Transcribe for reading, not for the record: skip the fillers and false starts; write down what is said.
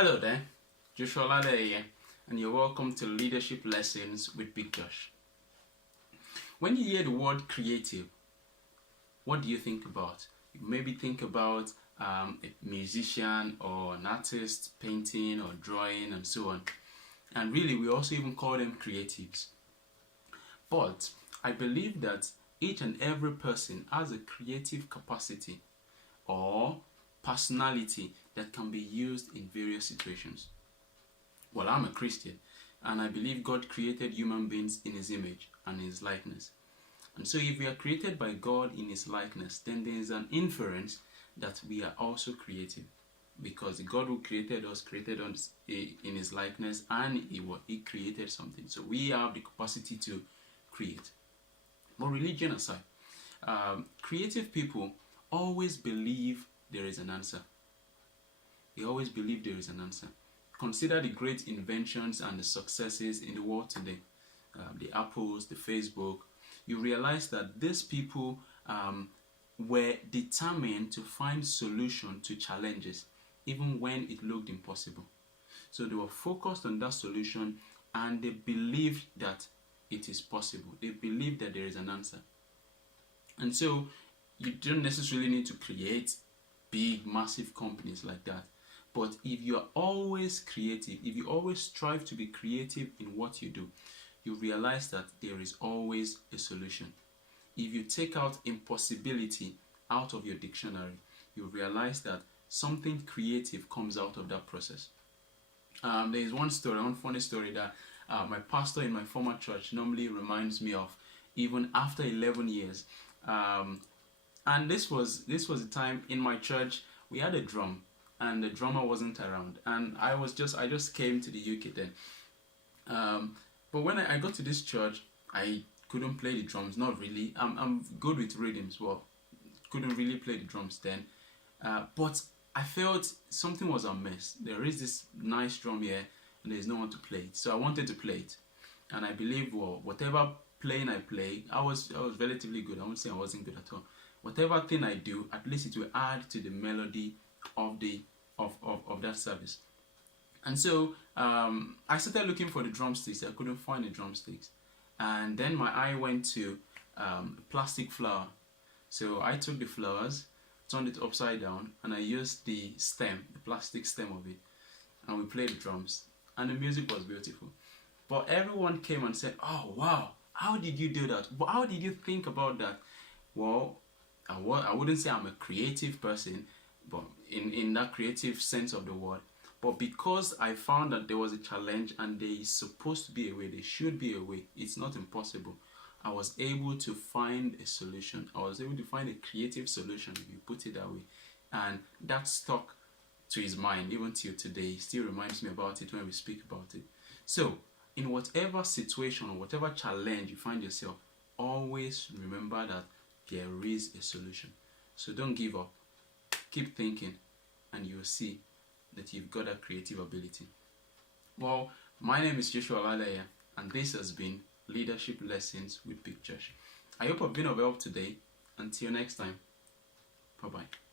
Hello there, Joshua Lale here, and you're welcome to Leadership Lessons with B.i.G. When you hear the word creative, what do you think about? You maybe think about a musician or an artist painting or drawing and so on. And really, we also even call them creatives. But I believe that each and every person has a creative capacity or personality that can be used in various situations. Well, I'm a Christian and I believe God created human beings in His image and His likeness. And so if we are created by God in His likeness, then there is an inference that we are also creative, because the God who created us in His likeness, and He created something. So we have the capacity to create. But religion aside, creative people always believe there is an answer. They always believe there is an answer. Consider the great inventions and the successes in the world today. The Apples, the Facebook. You realize that these people were determined to find solution to challenges, even when it looked impossible. So they were focused on that solution, and they believed that it is possible. They believed that there is an answer. And so you don't necessarily need to create big, massive companies like that. But if you are always creative, if you always strive to be creative in what you do, you realize that there is always a solution. If you take out impossibility out of your dictionary, you realize that something creative comes out of that process. There is one funny story that my pastor in my former church normally reminds me of, even after 11 years. And this was the time in my church we had a drum, and the drummer wasn't around, and I just came to the UK then. But when I got to this church, I couldn't play the drums. Not really. I'm good with rhythms. Well, couldn't really play the drums then. But I felt something was amiss. There is this nice drum here, and there's no one to play it. So I wanted to play it, and I believe, well, whatever playing I play, I was relatively good. I won't say I wasn't good at all. Whatever thing I do, at least it will add to the melody of that service. And so I started looking for the drumsticks. I couldn't find the drumsticks, and then my eye went to a plastic flower. So I took the flowers, turned it upside down, and I used the plastic stem of it, and we played the drums, and the music was beautiful. But everyone came and said, "Oh wow, how did you do that? How did you think about that?" Well, I wouldn't say I'm a creative person, but in that creative sense of the word. But because I found that there was a challenge and there is supposed to be a way, there should be a way, it's not impossible, I was able to find a solution. I was able to find a creative solution, if you put it that way. And that stuck to his mind even till today. He still reminds me about it when we speak about it. So, in whatever situation or whatever challenge you find yourself, always remember that there is a solution. So don't give up. Keep thinking, and you'll see that you've got a creative ability. Well, my name is Joshua Lale, and this has been Leadership Lessons with B.i.G. I hope I've been of help today. Until next time, bye-bye.